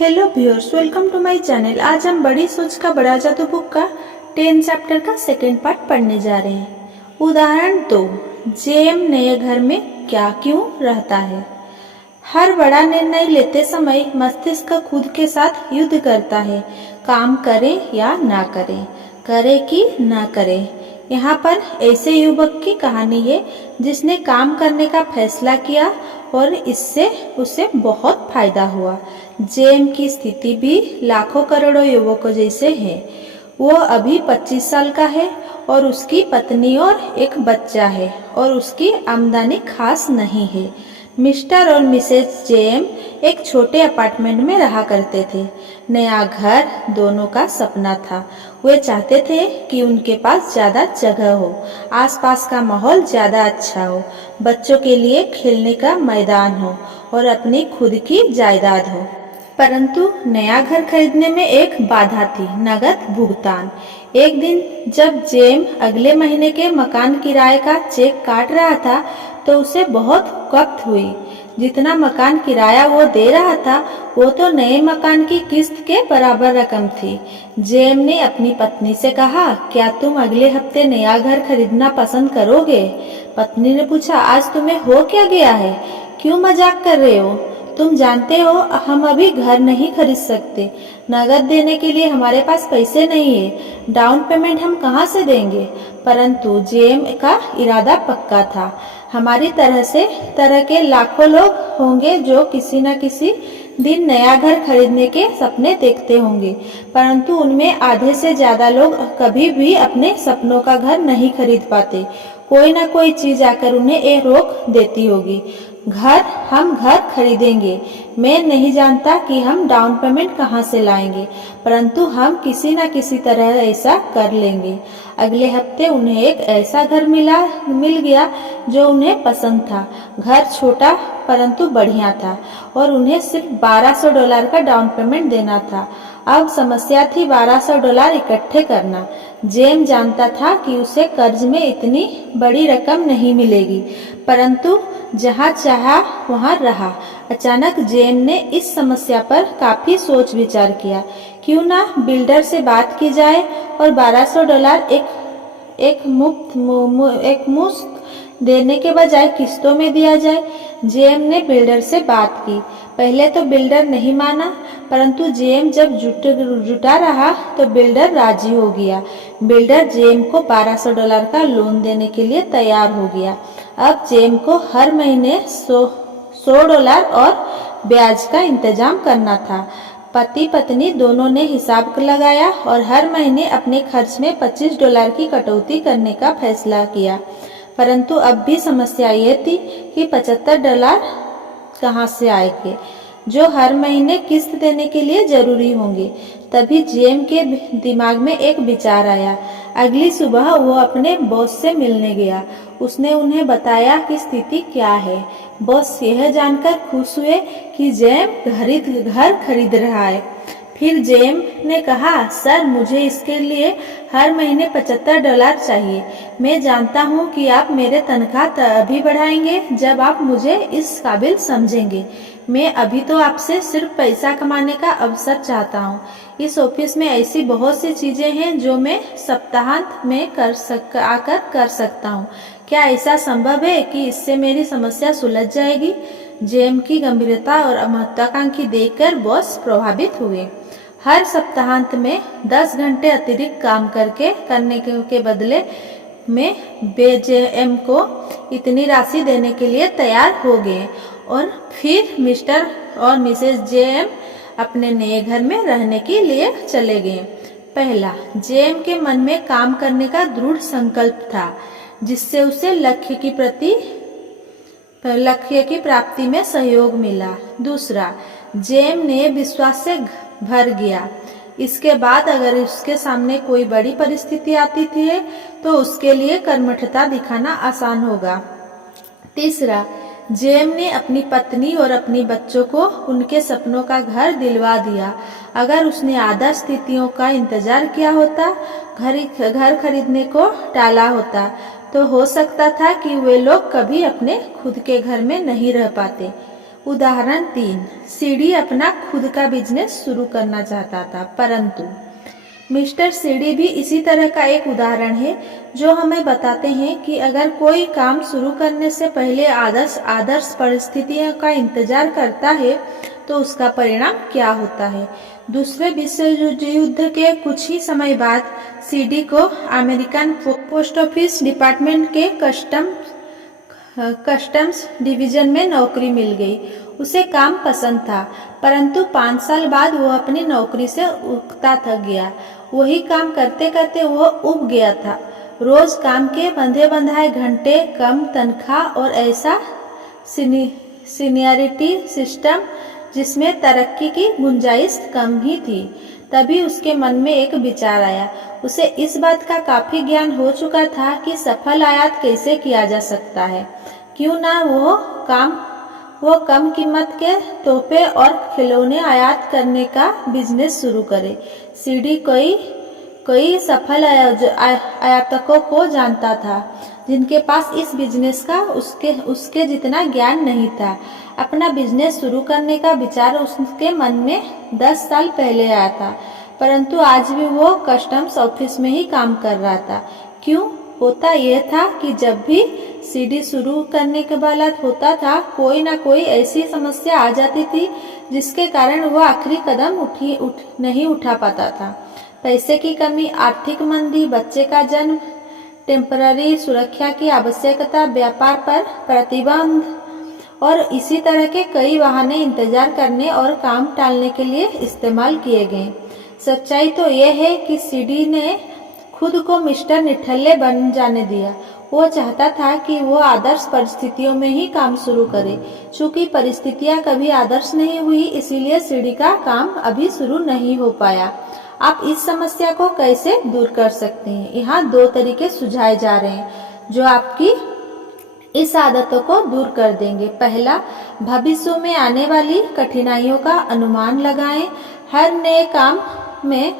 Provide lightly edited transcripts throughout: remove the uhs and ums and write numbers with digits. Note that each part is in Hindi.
Hello viewers, welcome to my channel. आज हम बड़ी सोच का बड़ा जादू बुक का 10 चैप्टर का सेकंड पार्ट पढ़ने जा रहे हैं। उदाहरण 2, जेम नए घर में क्या क्यों रहता है। हर बड़ा निर्णय लेते समय मस्तिष्क खुद के साथ युद्ध करता है, काम करें या ना करें, करे कि ना करे। यहाँ पर ऐसे युवक की कहानी है जिसने काम करने का फैसला किया और इससे उसे बहुत फायदा हुआ। जेम की स्थिति भी लाखों करोड़ों युवकों जैसे है। वो अभी 25 साल का है और उसकी पत्नी और एक बच्चा है और उसकी आमदनी खास नहीं है। मिस्टर और मिसेस जेम एक छोटे अपार्टमेंट में रहा करते थे। नया घर दोनों का सपना था। वे चाहते थे कि उनके पास ज्यादा जगह हो, आसपास का माहौल ज्यादा अच्छा हो, बच्चों के लिए खेलने का मैदान हो और अपनी खुद की जायदाद हो। परंतु नया घर खरीदने में एक बाधा थी, नगद भुगतान। एक दिन जब जेम अगले महीने के मकान किराए का चेक काट रहा था तो उसे बहुत कष्ट हुई। जितना मकान किराया वो दे रहा था वो तो नए मकान की किस्त के बराबर रकम थी। जेम ने अपनी पत्नी से कहा, क्या तुम अगले हफ्ते नया घर खरीदना पसंद करोगे? पत्नी ने पूछा, आज तुम्हें हो क्या गया है? क्यों मजाक कर रहे हो? तुम जानते हो हम अभी घर नहीं खरीद सकते। नगद देने के लिए हमारे पास पैसे नहीं है। डाउन पेमेंट हम कहाँ से देंगे? परंतु जेम का इरादा पक्का था। हमारी तरह के लाखों लोग होंगे जो किसी न किसी दिन नया घर खरीदने के सपने देखते होंगे, परंतु उनमें आधे से ज्यादा लोग कभी भी अपने सपनों का घर नहीं खरीद पाते। कोई ना कोई चीज आकर उन्हें ये रोक देती होगी। हम घर खरीदेंगे। मैं नहीं जानता कि हम डाउन पेमेंट कहाँ से लाएंगे, परंतु हम किसी न किसी तरह ऐसा कर लेंगे। अगले हफ्ते उन्हें एक ऐसा घर मिल गया जो उन्हें पसंद था। घर छोटा परंतु बढ़िया था और उन्हें सिर्फ $1200 का डाउन पेमेंट देना था। अब समस्या थी $1200 इकट्ठे करना। जेम जानता था कि उसे कर्ज में इतनी बड़ी रकम नहीं मिलेगी, परंतु जहाँ चाहा वहाँ रहा। अचानक जेम ने इस समस्या पर काफी सोच विचार किया। क्यों ना बिल्डर से बात की जाए और $1200 एक मुश्त देने के बजाय किस्तों में दिया जाए। जेम ने बिल्डर से बात की। पहले तो बिल्डर नहीं माना, परंतु जेम जब जुटा रहा तो बिल्डर राजी हो गया। बिल्डर जेम को $1200 का लोन देने के लिए तैयार हो गया। अब जेम को हर महीने $100 और ब्याज का इंतजाम करना था। पति पत्नी दोनों ने हिसाब लगाया और हर महीने अपने खर्च में $25 की कटौती करने का फैसला किया। परंतु अब भी समस्या ये थी कि $75 कहाँ से आएंगे जो हर महीने किस्त देने के लिए जरूरी होंगे। तभी जेम के दिमाग में एक विचार आया। अगली सुबह वो अपने बॉस से मिलने गया। उसने उन्हें बताया कि स्थिति क्या है। बॉस यह जानकर खुश हुए कि जेम घर खरीद रहा है। फिर जेम ने कहा, सर मुझे इसके लिए हर महीने $75 चाहिए। मैं जानता हूँ कि आप मेरे तनख्वाह तभी बढ़ाएंगे जब आप मुझे इस काबिल समझेंगे। मैं अभी तो आपसे सिर्फ पैसा कमाने का अवसर चाहता हूँ। इस ऑफिस में ऐसी बहुत सी चीजें हैं जो मैं सप्ताहांत में आकर कर सकता हूँ। क्या ऐसा संभव है कि इससे मेरी समस्या सुलझ जाएगी? जेम की गंभीरता और महत्वाकांक्षी देखकर बॉस प्रभावित हुए। हर सप्ताहांत में 10 घंटे अतिरिक्त काम करने के बदले में जेम को इतनी राशि देने के लिए तैयार हो गए और फिर मिस्टर और मिसेस जेम अपने नए घर में रहने के लिए चले गए। पहला, जेम के मन में काम करने का दृढ़ संकल्प था, जिससे उसे लक्ष्य की प्राप्ति में सहयोग मिला। दूसरा, जेम ने विश्वास से भर गया। इसके बाद अगर उसके सामने कोई बड़ी परिस्थिति आती थी तो उसके लिए कर्मठता दिखाना आसान होगा। तीसरा, जेम ने अपनी पत्नी और अपनी बच्चों को उनके सपनों का घर दिलवा दिया। अगर उसने आदर्श स्थितियों का इंतजार किया होता, घर खरीदने को टाला होता, तो हो सकता था कि वे लोग कभी अपने खुद के घर में नहीं रह पाते। उदाहरण 3, सीडी अपना खुद का बिजनेस शुरू करना चाहता था, परंतु मिस्टर सीडी भी इसी तरह का एक उदाहरण है जो हमें बताते हैं कि अगर कोई काम शुरू करने से पहले आदर्श परिस्थितियों का इंतजार करता है तो उसका परिणाम क्या होता है। दूसरे विश्व युद्ध के कुछ ही समय बाद सीडी को अमेरिकन पोस्ट ऑफिस डिपार्टमेंट के कस्टम्स डिवीजन में नौकरी मिल गई। उसे काम पसंद था, परंतु 5 साल बाद वो अपनी नौकरी से उकता थक गया। वही काम करते करते वो उब गया था। रोज काम के बंधे बंधाए घंटे, कम तनख्वाह और ऐसा सीनियरिटी सिस्टम जिसमें तरक्की की गुंजाइश कम ही थी। तभी उसके मन में एक विचार आया। उसे इस बात का काफी ज्ञान हो चुका था कि सफल आयात कैसे किया जा सकता है। क्यों ना वो कम कीमत के तोहफे और खिलौने आयात करने का बिजनेस शुरू करे। सीडी कई सफल आयातकों को जानता था जिनके पास इस बिजनेस का उसके जितना ज्ञान नहीं था। अपना बिजनेस शुरू करने का विचार उसके मन में 10 साल पहले आया था, परंतु आज भी वो कस्टम्स ऑफिस में ही काम कर रहा था। क्यों? होता यह था कि जब भी सीडी शुरू करने के वाला होता था, कोई ना कोई ऐसी समस्या आ जाती थी जिसके कारण वह आखिरी कदम नहीं उठा पाता था। पैसे की कमी, आर्थिक मंदी, बच्चे का जन्म, टेम्पररी सुरक्षा की आवश्यकता, व्यापार पर प्रतिबंध और इसी तरह के कई बहाने इंतजार करने और काम टालने के लिए इस्तेमाल किए गए। सच्चाई तो यह है कि सीडी ने खुद को मिस्टर निठल्ले बन जाने दिया। वो चाहता था कि वो आदर्श परिस्थितियों में ही काम शुरू करे। चूंकि परिस्थितियां कभी आदर्श नहीं हुई, इसीलिए सीडी का काम अभी शुरू नहीं हो पाया। आप इस समस्या को कैसे दूर कर सकते हैं? यहाँ 2 तरीके सुझाए जा रहे हैं जो आपकी इस आदतों को दूर कर देंगे। पहला, भविष्य में आने वाली कठिनाइयों का अनुमान लगाएं। हर नए काम में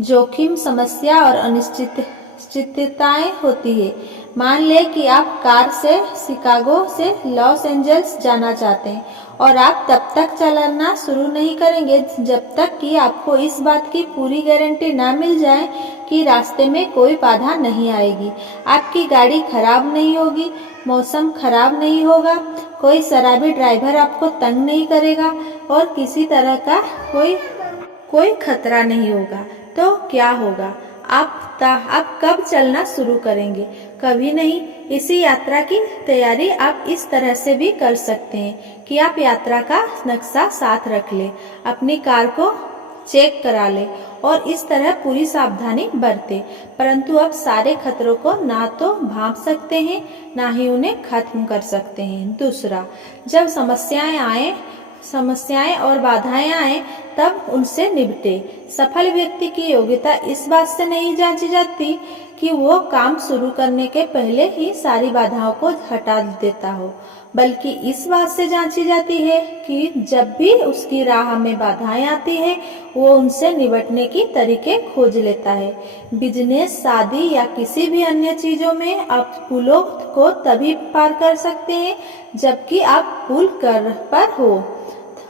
जोखिम, समस्या और अनिश्चितताएं होती है। मान लें कि आप कार से शिकागो से लॉस एंजल्स जाना चाहते हैं और आप तब तक चलाना शुरू नहीं करेंगे जब तक कि आपको इस बात की पूरी गारंटी ना मिल जाए कि रास्ते में कोई बाधा नहीं आएगी, आपकी गाड़ी खराब नहीं होगी, मौसम खराब नहीं होगा, कोई शराबी ड्राइवर आपको तंग नहीं करेगा और किसी तरह का कोई खतरा नहीं होगा। तो क्या होगा? आप कब चलना शुरू करेंगे? कभी नहीं। इसी यात्रा की तैयारी आप इस तरह से भी कर सकते हैं कि आप यात्रा का नक्शा साथ रख ले, अपनी कार को चेक करा ले और इस तरह पूरी सावधानी बरते। परंतु अब सारे खतरों को ना तो भांप सकते हैं, ना ही उन्हें खत्म कर सकते हैं। दूसरा, जब समस्याएं और बाधाएं आए तब उनसे निपटे। सफल व्यक्ति की योग्यता इस बात से नहीं जांची जाती कि वो काम शुरू करने के पहले ही सारी बाधाओं को हटा देता हो, बल्कि इस बात से जांची जाती है कि जब भी उसकी राह में बाधाएं आती है वो उनसे निपटने की तरीके खोज लेता है। बिजनेस, शादी या किसी भी अन्य चीजों में आप पुलों को तभी पार कर सकते हैं जबकि आप पुल पर हो।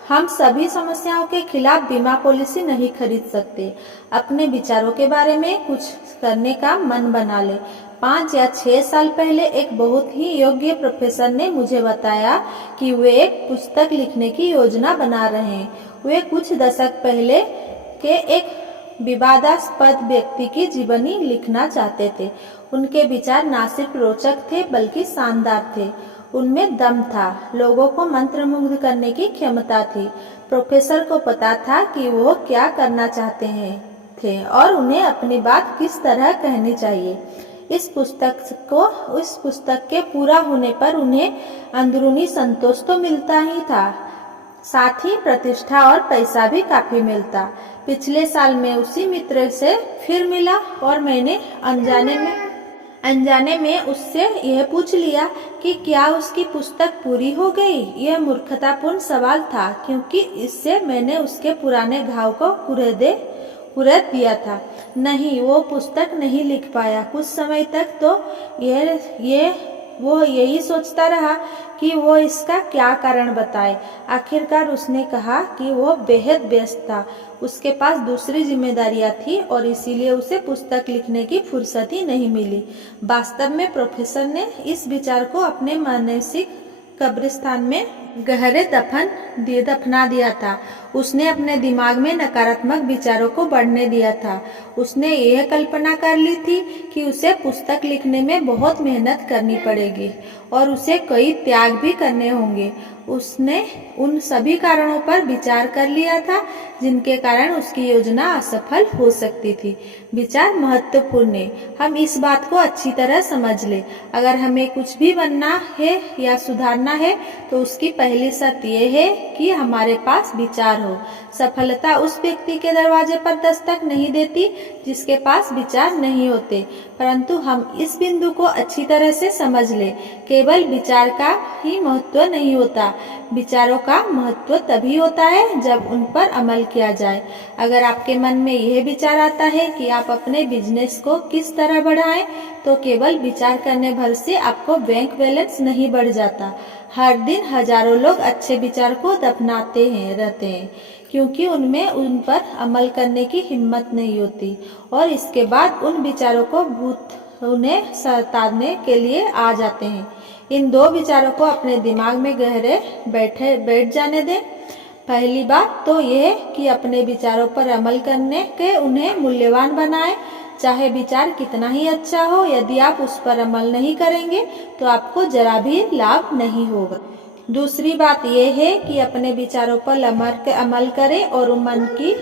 हम सभी समस्याओं के खिलाफ बीमा पॉलिसी नहीं खरीद सकते। अपने विचारों के बारे में कुछ करने का मन बना ले। 5 या 6 साल पहले एक बहुत ही योग्य प्रोफेसर ने मुझे बताया कि वे एक पुस्तक लिखने की योजना बना रहे हैं। वे कुछ दशक पहले के एक विवादास्पद व्यक्ति की जीवनी लिखना चाहते थे। उनके विचार न सिर्फ रोचक थे बल्कि शानदार थे। उनमें दम था, लोगों को मंत्रमुग्ध करने की क्षमता थी। प्रोफेसर को पता था कि वो क्या करना चाहते थे और उन्हें अपनी बात किस तरह कहनी चाहिए। इस पुस्तक के पूरा होने पर उन्हें अंदरूनी संतोष तो मिलता ही था, साथ ही प्रतिष्ठा और पैसा भी काफी मिलता। पिछले साल मैं उसी मित्र से फिर मिला और मैंने अनजाने में उससे यह पूछ लिया कि क्या उसकी पुस्तक पूरी हो गई। यह मूर्खतापूर्ण सवाल था क्योंकि इससे मैंने उसके पुराने घाव को कुरेद दिया था। नहीं, वो पुस्तक नहीं लिख पाया। कुछ समय तक तो वो यही सोचता रहा कि वो इसका क्या कारण बताए। आखिरकार उसने कहा कि वो बेहद व्यस्त था, उसके पास दूसरी जिम्मेदारियां थी और इसीलिए उसे पुस्तक लिखने की फुर्सत ही नहीं मिली। वास्तव में प्रोफेसर ने इस विचार को अपने मानसिक कब्रिस्तान में गहरे दफना दिया था। उसने अपने दिमाग में नकारात्मक विचारों को बढ़ने दिया था। उसने यह कल्पना कर ली थी कि उसे पुस्तक लिखने में बहुत मेहनत करनी पड़ेगी और उसे कई त्याग भी करने होंगे। उसने उन सभी कारणों पर विचार कर लिया था जिनके कारण उसकी योजना असफल हो सकती थी। विचार महत्वपूर्ण है, हम इस बात को अच्छी तरह समझ ले। अगर हमें कुछ भी बनना है या सुधारना है तो उसकी पहली शर्त यह है कि हमारे पास विचार हो। सफलता उस व्यक्ति के दरवाजे पर दस्तक नहीं देती जिसके पास विचार नहीं होते, परंतु हम इस बिंदु को अच्छी तरह से समझ ले। केवल विचार का ही महत्व नहीं होता, विचारों का महत्व तभी होता है जब उन पर अमल किया जाए। अगर आपके मन में यह विचार आता है कि आप अपने बिजनेस को किस तरह बढ़ाएं, तो केवल विचार करने भर से आपको बैंक बैलेंस नहीं बढ़ जाता। हर दिन हजारों लोग अच्छे विचार को दफनाते रहते हैं क्योंकि उनमें उन पर अमल करने की हिम्मत नहीं होती और इसके बाद उन विचारों को उन्हें सताने के लिए आ जाते हैं। इन दो विचारों को अपने दिमाग में गहरे बैठ जाने दें। पहली बात तो यह कि अपने विचारों पर अमल करने के उन्हें मूल्यवान बनाएं। चाहे विचार कितना ही अच्छा हो, यदि आप उस पर अमल नहीं करेंगे तो आपको जरा भी लाभ नहीं होगा। दूसरी बात यह है कि अपने विचारों पर अमल करें और मन की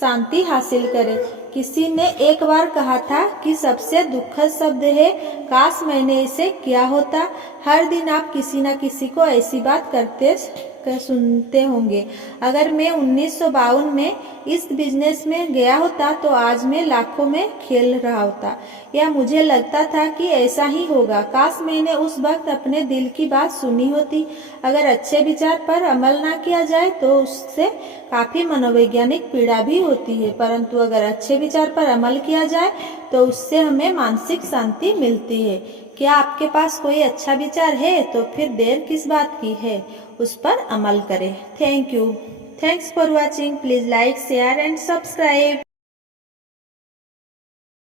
शांति हासिल करें। किसी ने एक बार कहा था कि सबसे दुखद शब्द है काश मैंने इसे किया होता। हर दिन आप किसी न किसी को ऐसी बात सुनते होंगे। अगर मैं 1952 में इस बिजनेस में गया होता तो आज मैं लाखों में खेल रहा होता, या मुझे लगता था कि ऐसा ही होगा। काश मैंने उस वक्त अपने दिल की बात सुनी होती। अगर अच्छे विचार पर अमल ना किया जाए तो उससे काफी मनोवैज्ञानिक पीड़ा भी होती है, परंतु अगर अच्छे विचार पर अमल किया जाए तो उससे हमें मानसिक शांति मिलती है। क्या आपके पास कोई अच्छा विचार है तो फिर देर किस बात की है, उस पर अमल करें। Thank you. Thanks for watching. Please like, share and subscribe.